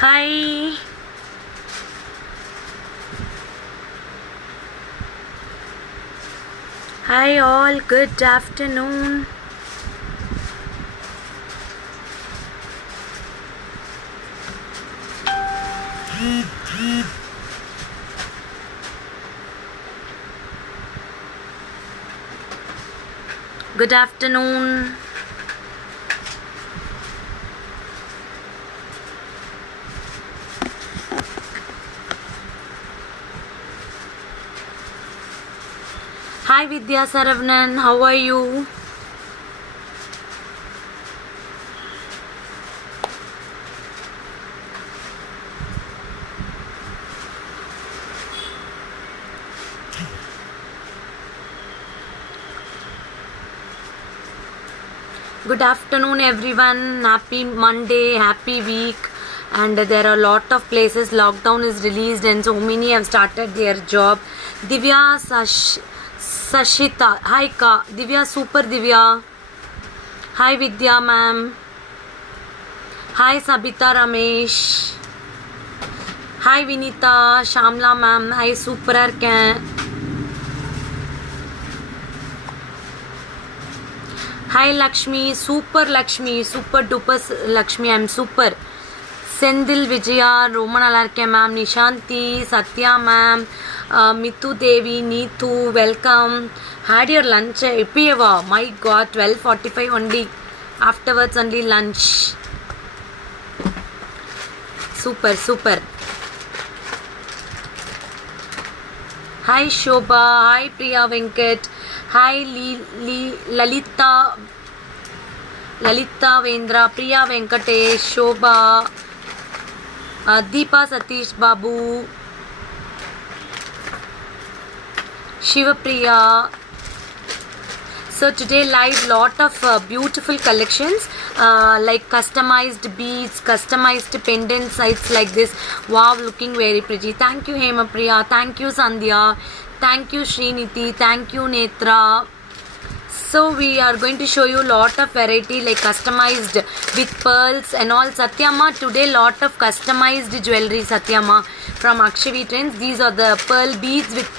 Hi. Hi all, good afternoon. Good afternoon. Hi Vidya Saravanan, how are you? Good afternoon everyone. Happy Monday, happy week. And there are a lot of places lockdown is released and so many have started their job. Divya Sashita. Hi Ka. Divya, super Divya. Hi Vidya ma'am. Hi Sabita Ramesh. Hi Vinita, Shamla ma'am. Hi super இருக்கேன். Hi Lakshmi, super duper Lakshmi, I'm super. Sendil Vijaya, ரொம்ப நல்லா இருக்கேன் ma'am. Nishanthi, Sathya ma'am, Mithu Devi, Neethu, welcome. Had your lunch? எப்பயேவா? My God, 12:45 only. Afterwards only lunch. Super. Hi Shobha, hi Priya Venkat, hi Lalita Vendra, Priya Venkatesh, Shobha, Deepa Satish Babu, Shivapriya. So today live lot of beautiful collections like customized beads, customized pendant sites like this. Wow, looking very pretty. Thank you Hemapriya, thank you Sandhya, thank you Sriniti, thank you Netra. So we are going to show you lot of variety like customized with pearls and all. Satyama, today lot of customized jewelry Satyama from Akshavi Trends. These are the pearl beads with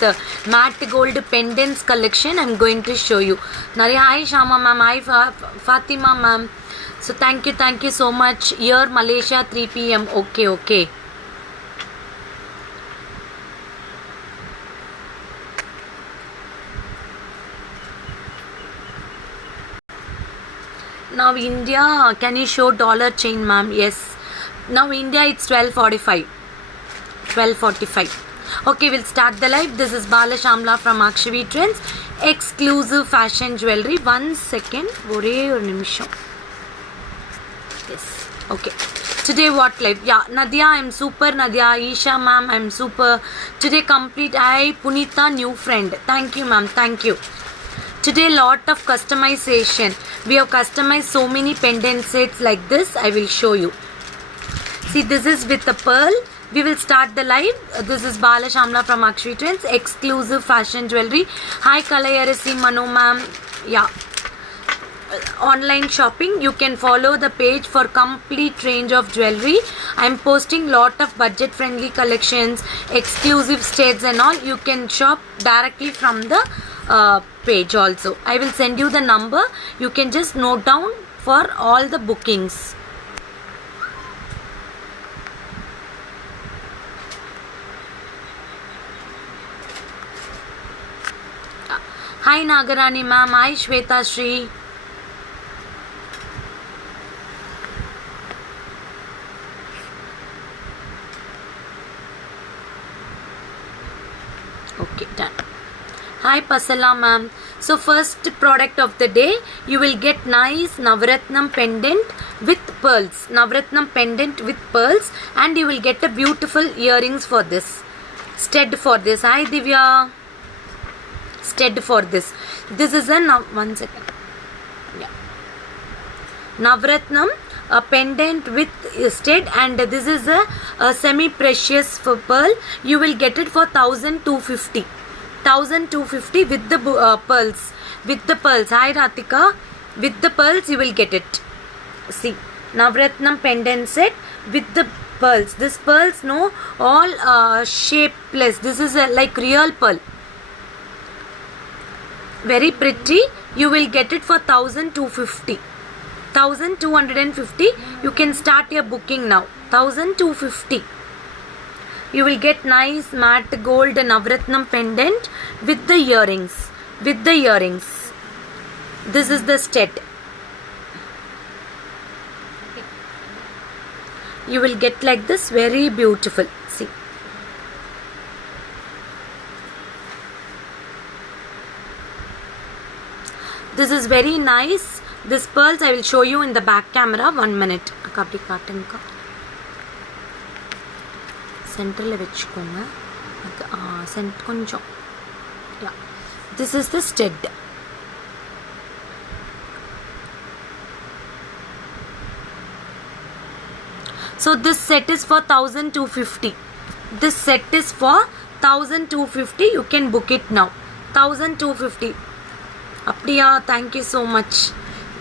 matte gold pendants collection. I'm going to show you. Nari, hi Shama ma'am, hi Fatima ma'am. So thank you so much. Here Malaysia 3 p.m. Okay. Now India, can you show dollar chain ma'am? Yes. Now India it's 12:45. Okay, we'll start the live. This is Bala Shamla from Akshavi Trends. Exclusive fashion jewelry. 1 second. ஒரே ஒரு நிமிஷம். Yes. Okay. Today what live? Yeah, Nadia, I'm super. Nadia, Isha ma'am, I'm super. Today complete. Hi Punita, new friend. Thank you ma'am. Thank you. Today lot of customization. We have customized so many pendant sets like this. I will show you. See, this is with the pearl. We will start the live. This is Bala Shamla from Akshavi Trends. Exclusive fashion jewelry. Hi Kalayarasi Manu ma'am. Yeah. Online shopping, you can follow the page for complete range of jewelry. I'm posting lot of budget friendly collections, exclusive states and all. You can shop directly from the page also. I will send you the number. You can just note down for all the bookings. Hi Nagarani ma'am, hi Shweta Shri. Okay, done. Hi Pasala ma'am. So first product of the day, you will get nice Navratnam pendant with pearls. Navratnam pendant with pearls, and you will get a beautiful earrings for this. Stud for this. Hi Divya. Stud for this. This is a 1 second. Yeah. Navratnam a pendant with stud, and this is a semi precious for pearl. You will get it for 1250. 1250 with the pearls. Hi Ratika, with the pearls you will get it. See, Navratnam pendant set with the pearls. This pearls, no, all shapeless. This is like real pearl. Very pretty. You will get it for 1250. 1250. You can start your booking now. 1250. You will get nice matte gold Navratnam pendant with the earrings. With the earrings. This is the set. You will get like this, very beautiful. See. This is very nice. This pearls I will show you in the back camera. 1 minute. Center le vechukonga. Center konjam. Yeah. This is the stud. So this set is for 1250. This set is for 1250. You can book it now. 1250. Appriya, thank you so much.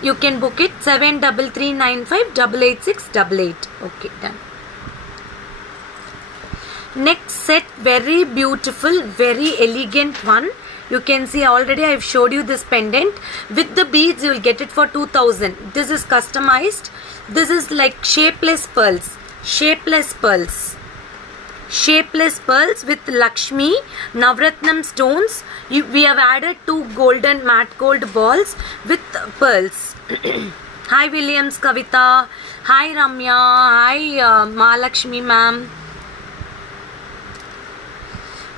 You can book it 73395 88688. Okay, done. Next set, very beautiful, very elegant one. You can see already I have showed you this pendant. With the beads you will get it for 2000. This is customized. This is like shapeless pearls. Shapeless pearls. Shapeless pearls with Lakshmi, Navratnam stones. We have added 2 golden matte gold balls with pearls. Hi Williams Kavita. Hi Ramya. Hi Mahalakshmi ma'am.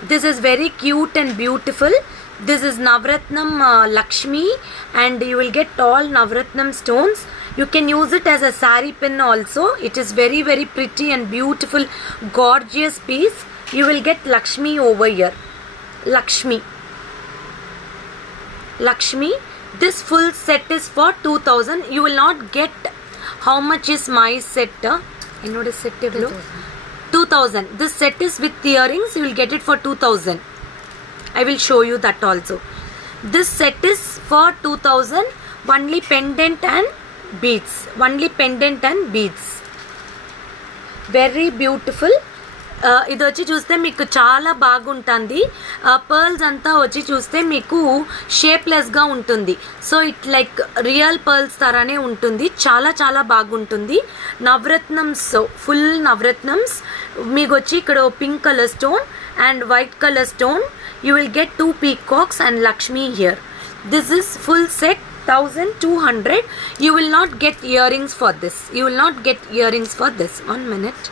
This is very cute and beautiful. This is Navratnam Lakshmi, and you will get all Navratnam stones. You can use it as a sari pin also. It is very, very pretty and beautiful, gorgeous piece. You will get Lakshmi over here. Lakshmi. Lakshmi. This full set is for 2000. You will not get how much is my set. What is set? 2000. This set is with earrings. You will get it for 2000. I will show you that also. This set is for 2000. Only pendant and beads. Only pendant and beads. Very beautiful. ఇది వచ్చి చూస్తే మీకు చాలా బాగుంటుంది. Pearls అంతా వచ్చి చూస్తే మీకు షేప్లెస్గా ఉంటుంది. So it like real pearls తరానే ఉంటుంది. చాలా చాలా బాగుంటుంది. నవరత్నమ్స్, ఫుల్ నవరత్నమ్స్. మీకు వచ్చి ఇక్కడ pink colour stone and white colour stone. You will get 2 peacocks and Lakshmi here. This is full set 1200. You will not get earrings for this. You will not get earrings for this. 1 minute.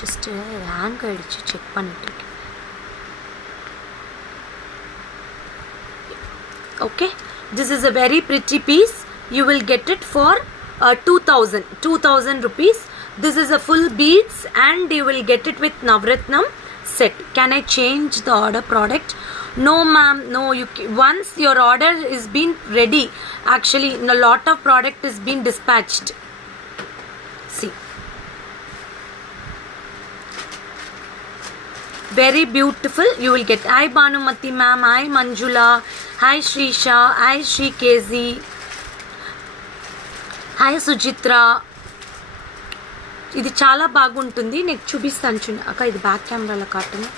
Just hang அடிச்சு check பண்ணிட்டு. Okay, this is a very pretty piece. You will get it for 2000 rupees. This is a full beads and you will get it with Navratnam set. Can I change the order product? No ma'am, no. Once your order is been ready, actually a lot of product is been dispatched. See, very beautiful. You will get. Hi Bhanumati ma'am. Hi Manjula. Hi Shrisha. Hi Shri KZ. Hi Sujitra. ఇది చాలా బాగుంటుంది. నేను చూపిస్తాను చూడండి అక్క. ఇది back కెమెరాలో cotton.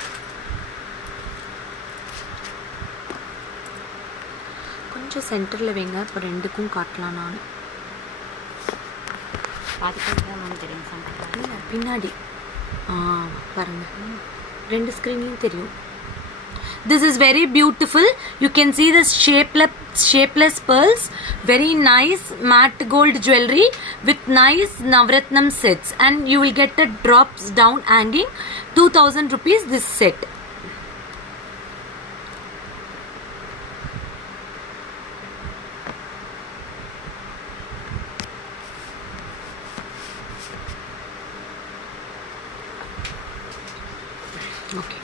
కొంచెం సెంటర్లో వేంగ இப்போ ரெண்டுக்கும் காட்டலாம் நான். பின்னாடி பாருங்க, ரெண்டு ஸ்க்ரீன்லையும் தெரியும். This is very beautiful. You can see this shapeless pearls. Very nice matte gold jewelry with nice Navratnam sets. And you will get a drops down hanging. 2000 rupees this set. Okay.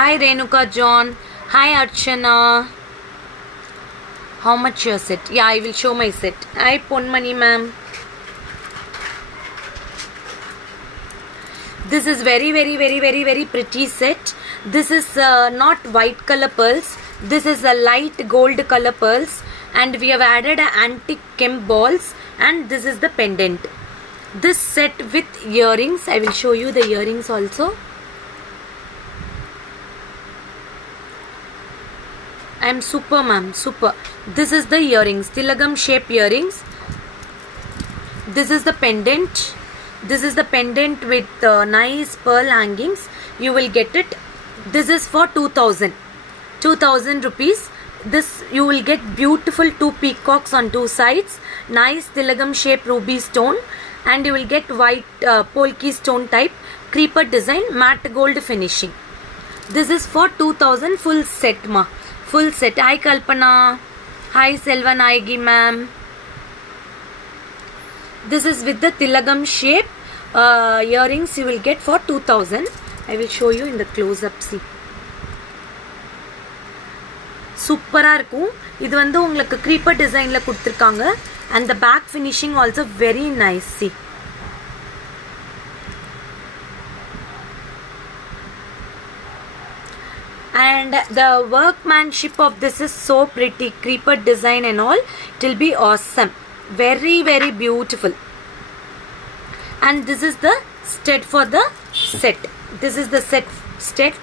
Hi Renuka John. Hi Archana. How much your set? Yeah, I will show my set. Hi Ponmani ma'am. This is very pretty set. This is not white color pearls. This is a light gold color pearls, and we have added antique Kemp balls, and this is the pendant. This set with earrings. I will show you the earrings also. I am super ma'am, super. This is the earrings, Tilagam shape earrings. This is the pendant. This is the pendant with nice pearl hangings. You will get it. This is for 2000 rupees. This you will get beautiful 2 peacocks on 2 sides, nice Tilagam shape ruby stone, and you will get white polki stone type creeper design, matte gold finishing. This is for 2000 full set ma. Full set. Hi Kalpana. Hi Selva Naigi ma'am. This is with the Tilagam shape earrings. You will get for 2000. I will show you in the close up. See, சூப்பராக இருக்கும். இது வந்து உங்களுக்கு creeper டிசைனில் கொடுத்துருக்காங்க, and the back finishing also very nice. See, and the workmanship of this is so pretty. Creeper design and all, it will be awesome. Very beautiful. And this is the stud for the set. This is the set stud.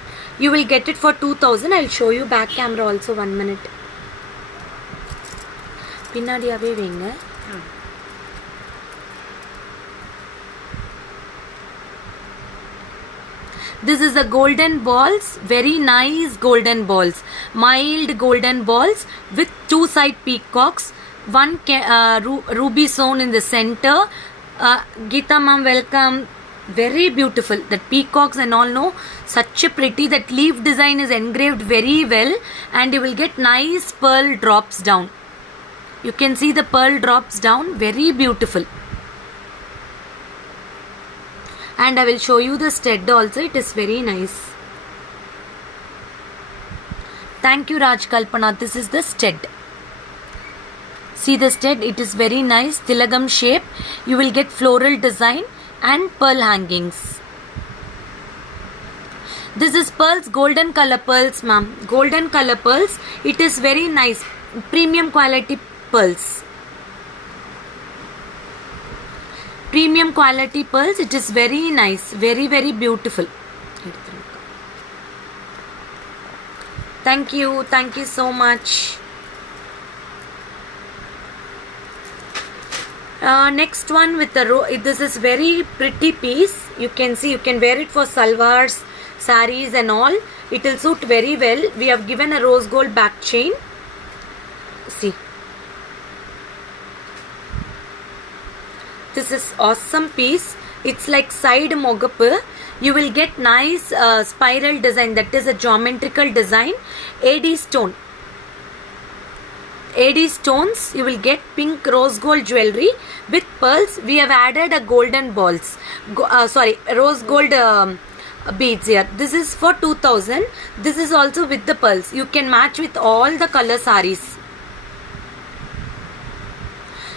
You will get it for 2000. I will show you back camera also. 1 minute. பின்னாடியாவே வைங்க. This is the golden balls, very nice golden balls, mild golden balls with 2 side peacocks, one ruby stone in the center. Geeta ma'am, welcome. Very beautiful. That peacocks and all, no, such a pretty. That leaf design is engraved very well, and you will get nice pearl drops down. You can see the pearl drops down, very beautiful. And I will show you the stud also. It is very nice. Thank you Raj Kalpana. This is the stud. See the stud, it is very nice Tilagam shape. You will get floral design and pearl hangings. This is pearls, golden color pearls ma'am, golden color pearls. It is very nice, premium quality pearls, premium quality pearls. It is very nice, very beautiful. Thank you so much. Next one with the this is very pretty piece. You can see, you can wear it for salwars, saris and all. It will suit very well. We have given a rose gold back chain. See, this is awesome piece. It's like side mogapu. You will get nice spiral design, that is a geometrical design. AD stones. You will get pink rose gold jewelry with pearls. We have added a golden balls, rose gold beads here. This is for 2000. This is also with the pearls. You can match with all the color saris.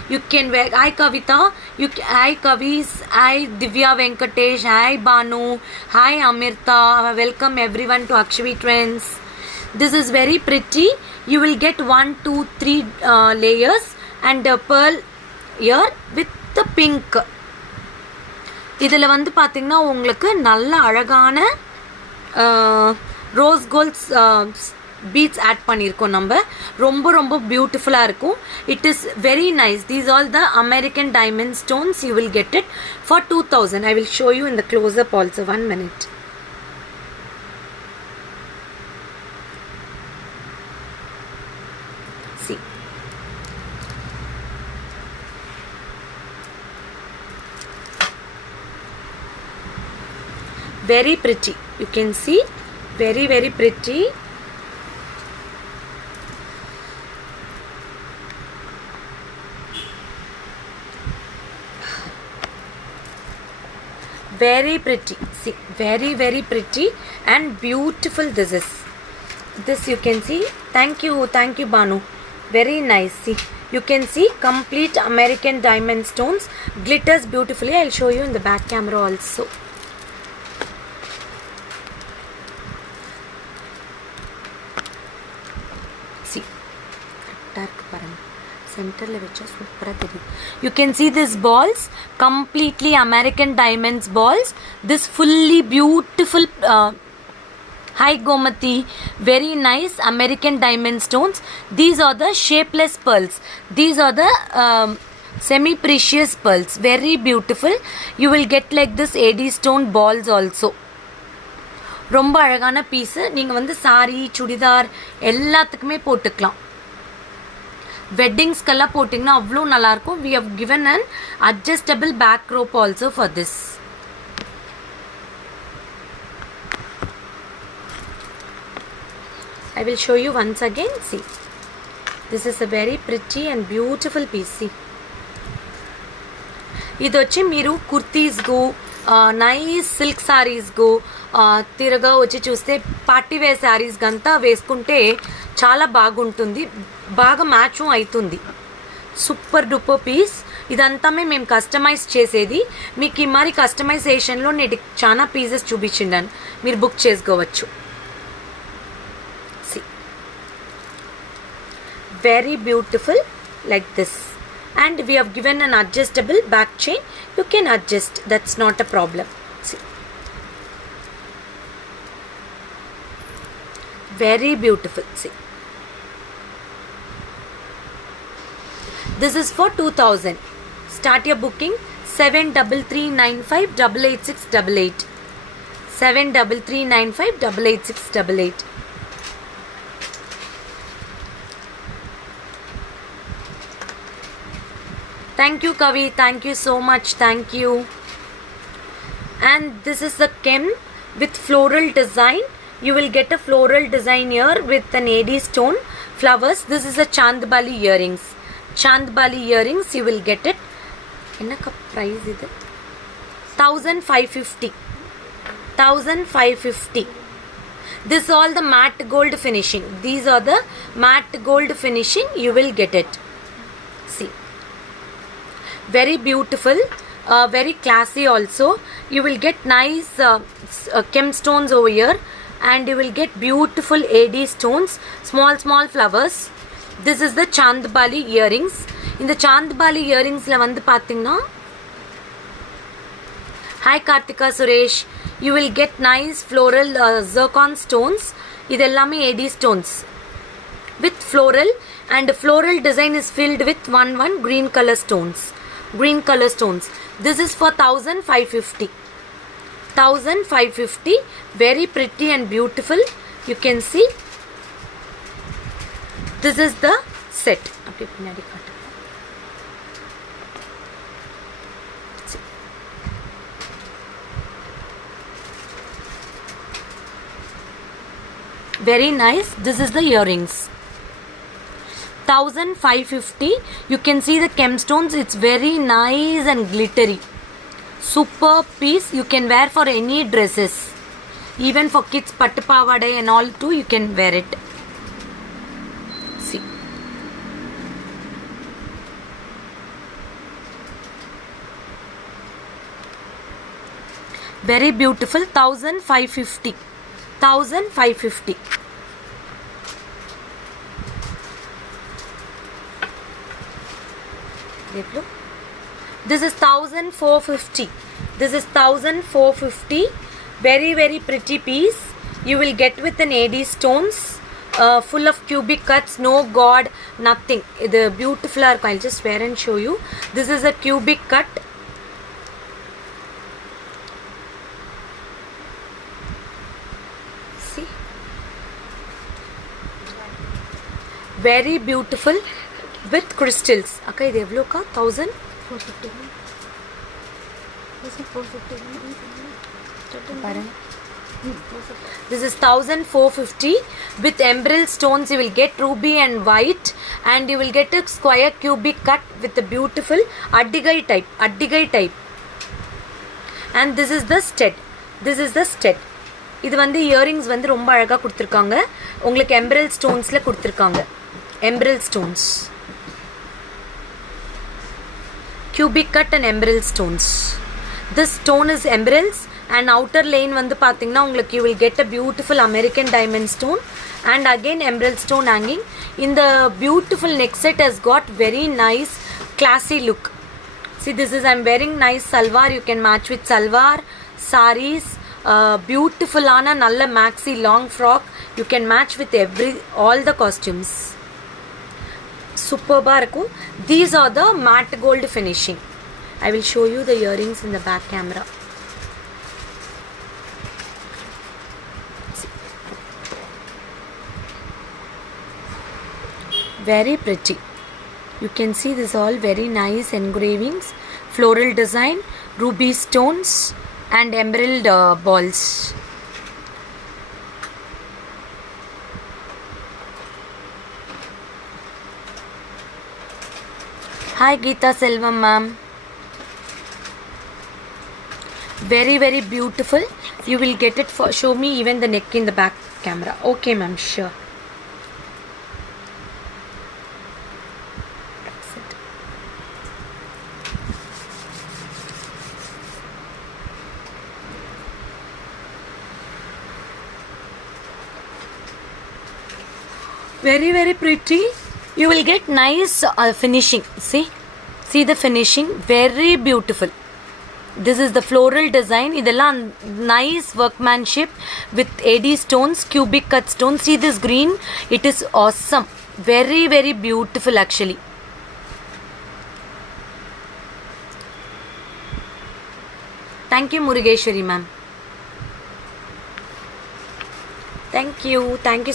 You can wear. Hi Kavita. Hi Kavis. Hi Divya Venkatesh. Hi Banu. Hi Amirta. Welcome everyone to Akshvi Trends. This is very pretty. You will get 1, 2, 3 layers and a pearl here with the pink. இதில் வந்து பார்த்தீங்கன்னா உங்களுக்கு நல்ல அழகான rose golds beads add பண்ணியிருக்கோம் நம்ம. ரொம்ப பியூட்டிஃபுல்லாக இருக்கும். It is very nice. These all the American diamond stones. You will get it for 2000. I will show you in the close up also. 1 minute. Very pretty. You can see, very pretty. Very pretty. See, very pretty and beautiful. This is This you can see. Thank you Banu. Very nice. See, you can see complete American diamond stones, glitters beautifully. I'll show you in the back camera also. See, dark parang center le vecha super theri. You can see these balls, completely American diamonds balls. This fully beautiful Hi Gomati, very nice American diamond stones. These are the shapeless pearls. These are the semi-precious pearls. Very beautiful. You will get like this AD stone balls also. ரொம்ப அழகான piece. நீங்கள் வந்து sorry churidar எல்லாத்துக்குமே போட்டுக்கலாம். வெட்டிங்ஸ்க்கெல்லாம் போட்டிங்கன்னா அவ்வளோ நல்லாயிருக்கும். We have given an adjustable back rope also for this. I will show you once again. See, this is a very pretty and beautiful piece. See, ఇది వచ్చి మీరు కుర్తీస్కు నైస్ సిల్క్ సారీస్కు తిరగా వచ్చి చూస్తే పార్టీ వేర్ శారీస్ అంతా వేసుకుంటే చాలా బాగుంటుంది, బాగా మ్యాచ్ అవుతుంది. Super duper piece. ఇదంతా మేము కస్టమైజ్ చేసేది. మీకు ఈ మరి కస్టమైజేషన్లో నేను చాలా పీసెస్ చూపించిండాను, మీరు బుక్ చేసుకోవచ్చు. Very beautiful like this, and we have given an adjustable back chain. You can adjust, that's not a problem. See, very beautiful. See, this is for 2000. Start your booking 7339588688 7339588688. Thank you Kavi, thank you so much, thank you. And this is the Kem with floral design. You will get a floral design here with an AD stone flowers. This is a Chandbali earrings. Chandbali earrings, you will get it. Enna price idu? 1550. 1550. This is all the matte gold finishing. These are the matte gold finishing. You will get it. See, very beautiful, very classy also. You will get nice Kem stones over here, and you will get beautiful AD stones, small flowers. This is the Chandbali earrings. In the Chandbali earrings la vandu pathina, hi Kartika Suresh, you will get nice floral zircon stones. Idellame AD stones with floral, and floral design is filled with one green color stones. Green color stones. This is for 1550. 1550. Very pretty and beautiful. You can see. This is the set. Very nice. This is the earrings. 1550. You can see the Kem stones. It's very nice and glittery. Super piece. You can wear for any dresses, even for kids pattu pavadai and all too. You can wear it. See, very beautiful. 1550. 1550. This is 1450. This is 1450. Very pretty piece. You will get with an AD stones, full of cubic cuts, no god, nothing. The beautiful. I'll just wear and show you. This is a cubic cut. See, very beautiful with crystals. Okay, they have look 1450. This is 1450 with emerald stones. You will get ruby and white, and you will get a square cubic cut with a beautiful addigai type. And this is the stud. This is the stud. இது வந்து earrings வந்து ரொம்ப அழகாக கொடுத்துருக்காங்க. உங்களுக்கு எம்பரல் ஸ்டோன்ஸில் கொடுத்துருக்காங்க. எம்பரல் stones, cubic cut and emerald stones. This stone is emeralds and outer lane வந்து பார்த்தீங்கன்னா உங்களுக்கு you will get a beautiful American diamond stone and again emerald stone hanging. In the beautiful neck set has got very nice classy look. See, this is I'm wearing nice salwar. You can match with salwar, sarees, beautiful ana nalla maxi long frock. You can match with all the costumes. Superb இருக்கும். These are the matte gold finishing. I will show you the earrings in the back camera. See. Very pretty. You can see this all very nice engravings, floral design, ruby stones and emerald balls. Hi Geeta Selvam ma'am. Very very beautiful. You will get it for show me even the neck in the back camera. Okay ma'am, sure. That's it. Very very pretty. You will get nice finishing. See the finishing, very beautiful. This is the floral design. Idella nice workmanship with AD stones, cubic cut stones. See this green, it is awesome. Very very beautiful actually. Thank you Murugeshwari ma'am. Thank you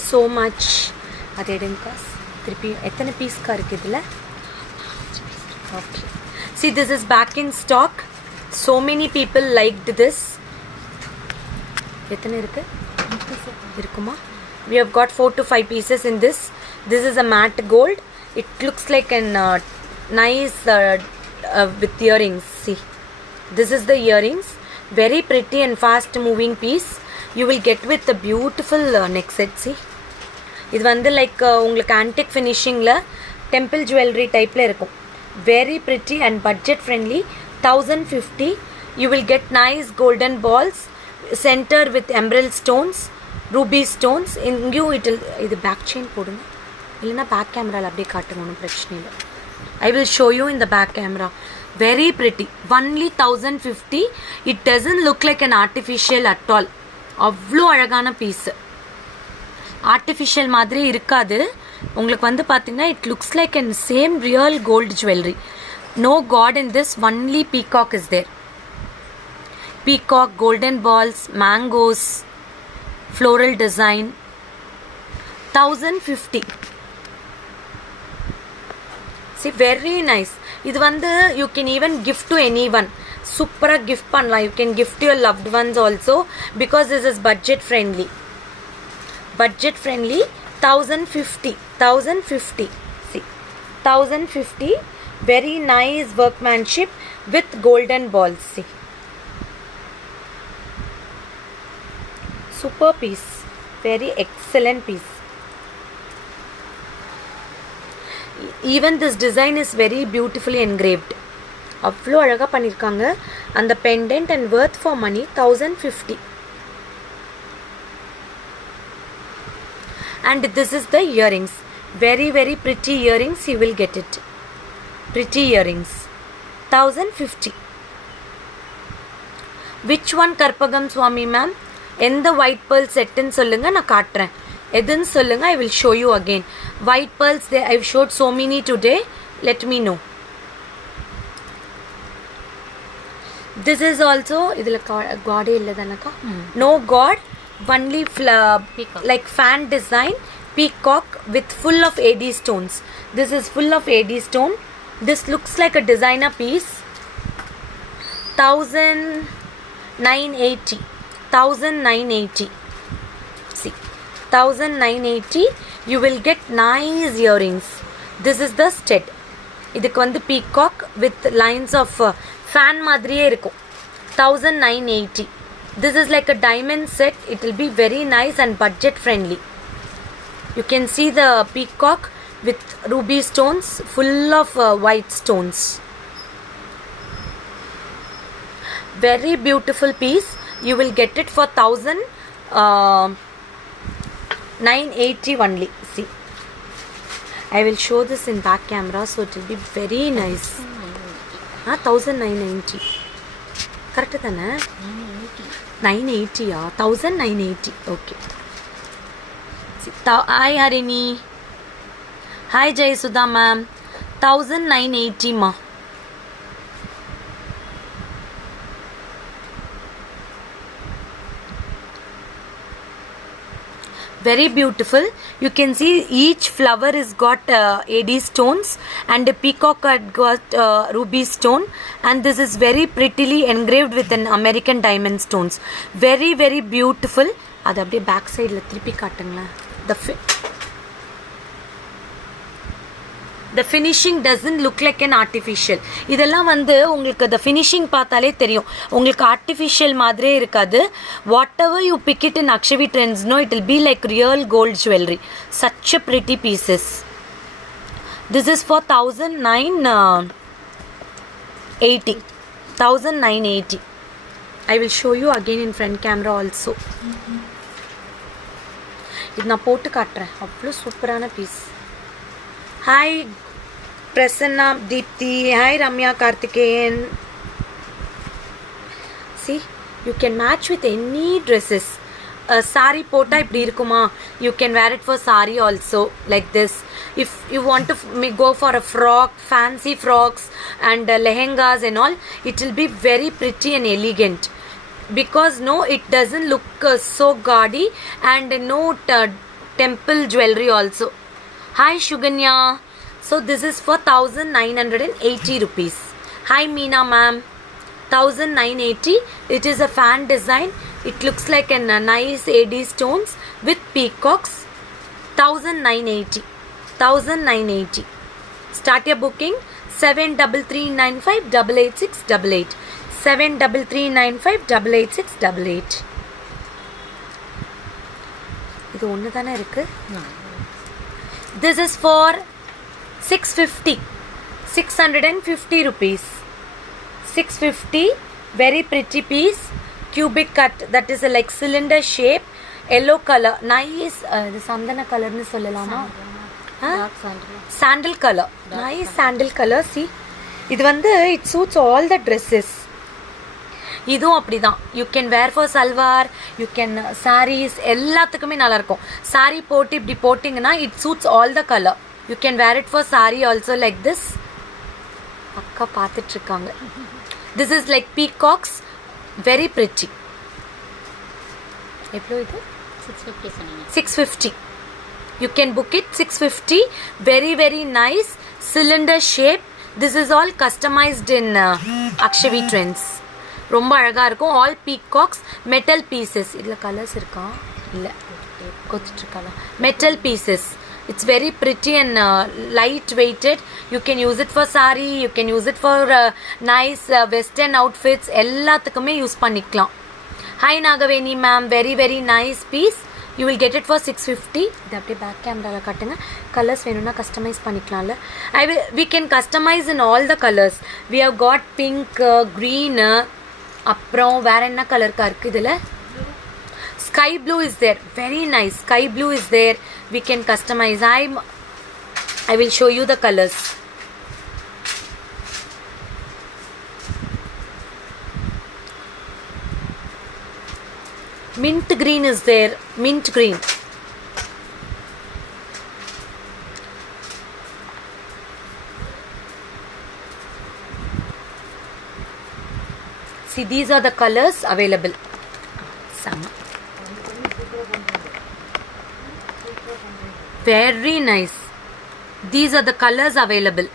so much. Adedinkas திருப்பி எத்தனை பீஸ்க்கா இருக்குது இதில்? Okay. See, this is back in stock. So many people liked this. எத்தனை இருக்கு? இருக்குமா? We have got 4 to 5 pieces in this. This is a matte gold. It looks like an nice with earrings. See, this is the earrings. Very pretty and fast moving piece. You will get with a beautiful neck set. See, இது வந்து like உங்களுக்கு antique ஃபினிஷிங்கில் temple jewellery டைப்பில் இருக்கும். Very pretty and budget friendly. 1050. You will get nice golden balls centre with emerald stones, ruby stones. இங்கேயும் இது back chain போடுங்க, இல்லைன்னா back கேமராவில் அப்படியே காட்டுங்க, ஒன்றும் பிரச்சனை இல்லை. I will show you in the back camera. Very pretty. Only 1050. It doesn't look like an artificial at all. அவ்வளோ அழகான பீஸு. ஆர்டிஃபிஷியல் மாதிரி இருக்காது உங்களுக்கு வந்து பார்த்தீங்கன்னா. It looks like an same real gold jewellery. No god in this. Only peacock is there. Peacock, golden balls, mangoes, floral design. 1050. See, very nice. இது வந்து you can even gift to anyone. சூப்பராக gift பண்ணலாம். You can gift your loved ones also because this is budget friendly. Budget friendly. 1050. 1050. See, 1050. Very nice workmanship with golden balls. See, super piece. Very excellent piece. Even this design is very beautifully engraved. அவ்வளோ அழகாக பண்ணியிருக்காங்க. அந்த pendant and worth for money 1050. And this is the earrings. Very very pretty earrings. You will get it. Pretty earrings. 1050. Which one Karpagam Swami ma'am? எந்த white pearl set ன்னு சொல்லுங்க, நான் காட்டுறேன். எதுன்னு சொல்லுங்க, I will show you again. White pearls there I've showed so many today. Let me know. This is also இதில் God இல்லை தானக்கா? No God. Only like fan design, peacock with full of AD stones. This is full of AD stone. This looks like a designer piece. 1980. 1980. See, 1980. You will get nice earrings. This is the stud. இதுக்கு வந்து peacock with lines of fan மாதிரியே இருக்கும். 1980. This is like a diamond set. It will be very nice and budget friendly. You can see the peacock with ruby stones, full of white stones. Very beautiful piece. You will get it for 980 only. See, I will show this in back camera, so it will be very nice. 1990. Correct thana? 980 ya? 1980. Okay. Hi Harini. Hi Jayasudha ma'am. 1980 ma. Very beautiful. You can see each flower is got AD stones, and the peacock had got ruby stone, and this is very prettily engraved with an American diamond stones. Very very beautiful. அது அப்படியே back சைடில் திருப்பி காட்டுங்களேன். The finishing doesn't look like an artificial. இதெல்லாம் வந்து உங்களுக்கு the finishing பார்த்தாலே தெரியும், உங்களுக்கு artificial மாதிரியே இருக்காது. Whatever you pick it in Akshavi Trends, no, it will be like real gold jewelry. Such a pretty pieces. This is for 1980. 1980. I will show you again in front camera also. இது நான் போட்டு காட்டுறேன். அவ்வளோ சூப்பரான piece. Hi Prasanna Deepthi. Hi Ramya Karthikeyan. See, you can match with any dresses. Sari போட்டா இப்படி இருக்குமா? You can wear it for sari also, like this. If you want to go for a frock, fancy frocks and lehengas and all, it will be very pretty and elegant. Because no, it doesn't look so gaudy, and no temple jewelry also. Hi Shuganya. So this is for 1980 rupees. Hi Meena ma'am. 1980. It is a fan design. It looks like a nice AD stones with peacocks. 1980. 1980. Start your booking. 7339588688. 7339588688. இது ஒன்று தானே இருக்கு. This is for 650. 650 rupees. 650. Very pretty piece. Cubic cut. That is a like cylinder shape. Yellow color. Nice. இது சந்தன கலர்னு சொல்லலாமா? Sandal color. Nice sandal color. See. இது வந்து it suits all the dresses. இதுவும் அப்படிதான். You can wear for salwar, you can saris, எல்லாத்துக்குமே நல்லா இருக்கும். சாரீ போட்டு இப்படி போட்டிங்கன்னா it suits all the colour. You can wear it for sari also like this. அக்கா பார்த்துட்ருக்காங்க. This is like peacocks. Very pretty. எவ்வளோ இது? 650. You can book it. 650. Very very nice cylinder shape. This is all customised in Akshavi Trends. ரொம்ப அழகாக இருக்கும். All peacocks. Metal pieces. இதில் colours இருக்கா? இல்லை, கொத்துட்ருக்காளா? Metal pieces. It's very pretty and light weighted. You can use it for sari, you can use it for nice western outfits, எல்லாத்துக்குமே use பண்ணிக்கலாம். Hi Nagaveni ma'am. Very very nice piece. You will get it for 650. இது அப்படியே back கேமராவில் காட்டுங்க. Colours வேணும்னா customise பண்ணிக்கலாம்ல. We can customise in all the colours. We have got pink, green, அப்புறம் வேற என்ன கலருக்கா இருக்குது இதில்? Sky blue is there. Very nice. Sky blue is there. We can customise. I will show you the colours. mint green is there. Mint green. See, these are the colors available. Sama. Very nice. These are the colors available.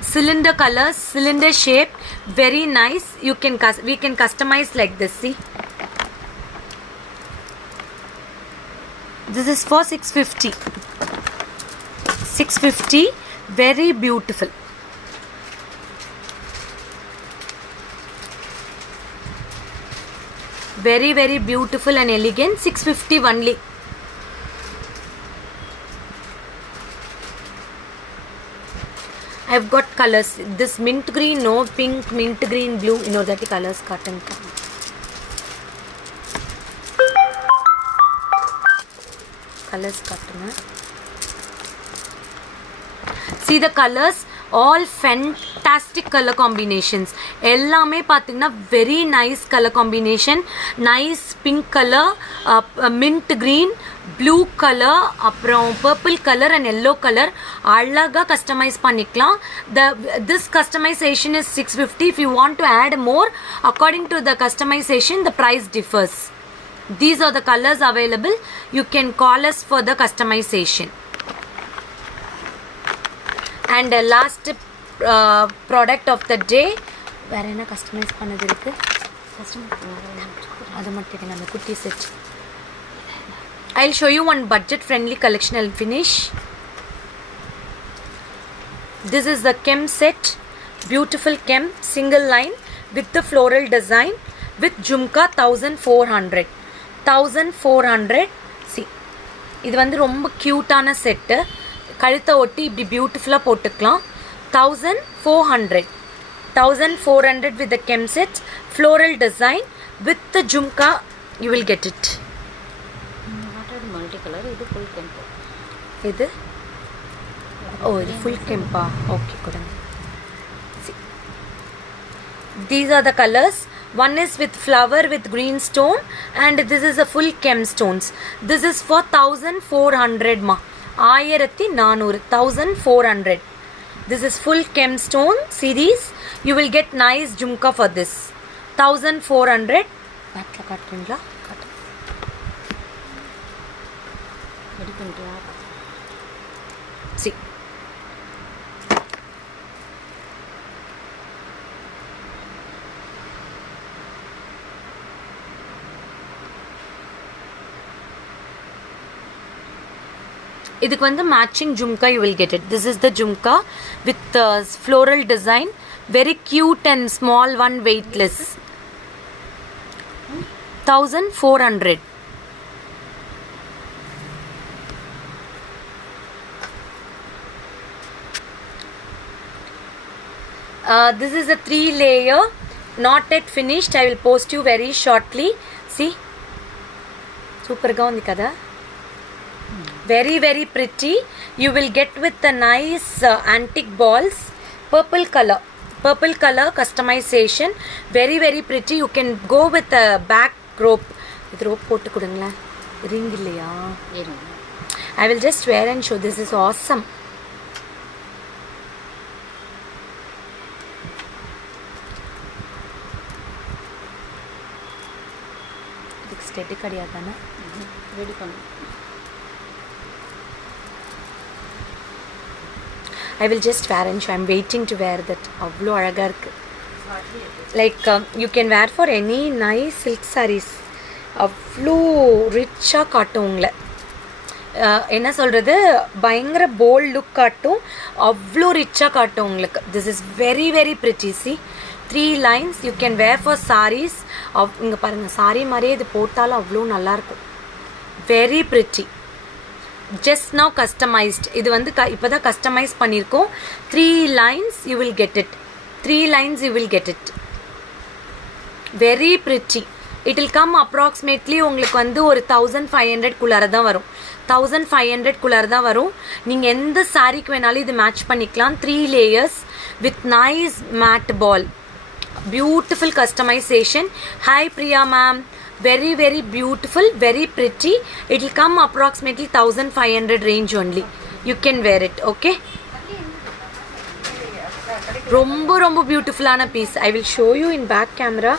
Cylinder colors, cylinder shape, very nice. We can customize like this. See, this is for 650. 650. Very beautiful. very very beautiful and elegant. 650 only. I've got colors. This mint green, no, pink, mint green, blue, you know that the colors cotton come. Colors cotton. See the colors, all fantastic color combinations. எல்லாமே பாத்தீங்கன்னா very nice color combination. Nice pink color, mint green, blue color, அப்புறம் purple color and yellow color. அழகா customize பண்ணிக்கலாம். This customization is 650. If you want to add more, according to the customization, the price differs. These are the colors available. You can call us for the customization. And last product of the day, வேற என்ன customise பண்ணது இருக்கு? அது மட்டும் நம்ம குட்டி set. I'll show you one budget friendly collection. I'll finish. This is the Kem set, beautiful Kem single line with the floral design with jhumka. 1400. 1400. See, இது வந்து ரொம்ப கியூட்டான செட்டு. கழுத்தை ஒட்டி இப்படி பியூட்டிஃபுல்லாக போட்டுக்கலாம். 1400. 1400 with the Kem set, floral design with the jhumka. You will get it. Multicolor. இது full Kempo. இது இது full Kempa. Okay, good. See, these are the colors. One is with flower with green stone, and this is a full Kem stones. This is for 1400 ma. 1400. 1400. This is full Kem stone series. You will get nice jhumka for this. 1400. Back la kaatringla. See. இதுக்கு வந்து matching jhumka you will get it. This is the jhumka with floral design, very cute and small one, weightless. 1400. This is a 3 layer, not yet finished. I will post you very shortly. See, super ga undi kada. Very very pretty. You will get with the nice antique balls, purple color customization. Very very pretty. You can go with a back rope. With rope போட்டு கொடுங்களா, ring இல்லையா? I will just wear and show. This is awesome. இதுக்கு steady கிடையாதானே? Ready பண்ணு. I will just wear and show. I'm waiting to wear that. அவ்வளோ அழகாக இருக்கு. Like you can wear for any nice silk sarees. அவ்வளோ ரிச்சாக காட்டும் உங்களை. என்ன சொல்கிறது, பயங்கர போல்ட் லுக் காட்டும், அவ்வளோ ரிச்சாக காட்டும் உங்களுக்கு. This is very very pretty. See, 3 lines. You can wear for sarees. இங்கே பாருங்கள், saree மாதிரியே இது போட்டாலும் அவ்வளோ நல்லாயிருக்கும். Very pretty. Just now customized. இது வந்து இப்போதான் கஸ்டமைஸ் பண்ணியிருக்கோம். 3 lines you will get it. 3 lines you will get it. Very pretty. It will come approximately உங்களுக்கு வந்து ஒரு 1500 குள்ளார தான் வரும். 1500 குள்ளார தான் வரும். நீங்கள் எந்த சாரிக்கு வேணாலும் இது மேட்ச் பண்ணிக்கலாம். 3 layers with nice matte ball. Beautiful customization. Hi Priya ma'am. Very very beautiful, very pretty. It will come approximately 1500 range only. You can wear it. Okay, ரொம்ப ரொம்ப பியூட்டிஃபுல்லான piece. I will show you in back camera.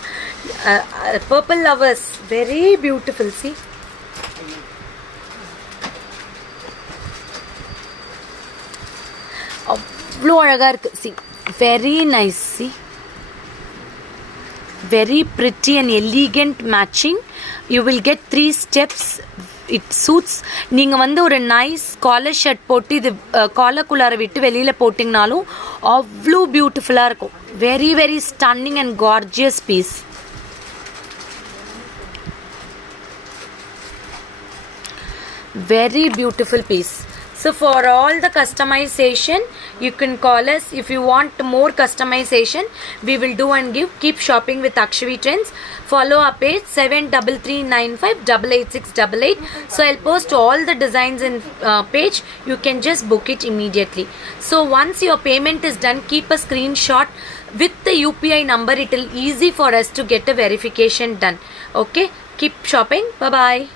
Purple lovers, very beautiful. See, அவ்வளோ அழகாக இருக்கு. See, very nice. See, very pretty and elegant matching. You will get 3 steps. It suits. நீங்கள் வந்து ஒரு nice collar shirt போட்டு இது காலக்குள்ளார விட்டு வெளியில் போட்டிங்கனாலும் அவ்வளோ பியூட்டிஃபுல்லாக இருக்கும். Very very stunning and gorgeous piece. Very beautiful piece. So for all the customization, you can call us. If you want more customization, we will do and give. Keep shopping with Akshvi Trends. Follow our page 7395888688. So I'll post all the designs in page. You can just book it immediately. So once your payment is done, keep a screenshot with the UPI number. It will easy for us to get a verification done. Okay, keep shopping. Bye bye.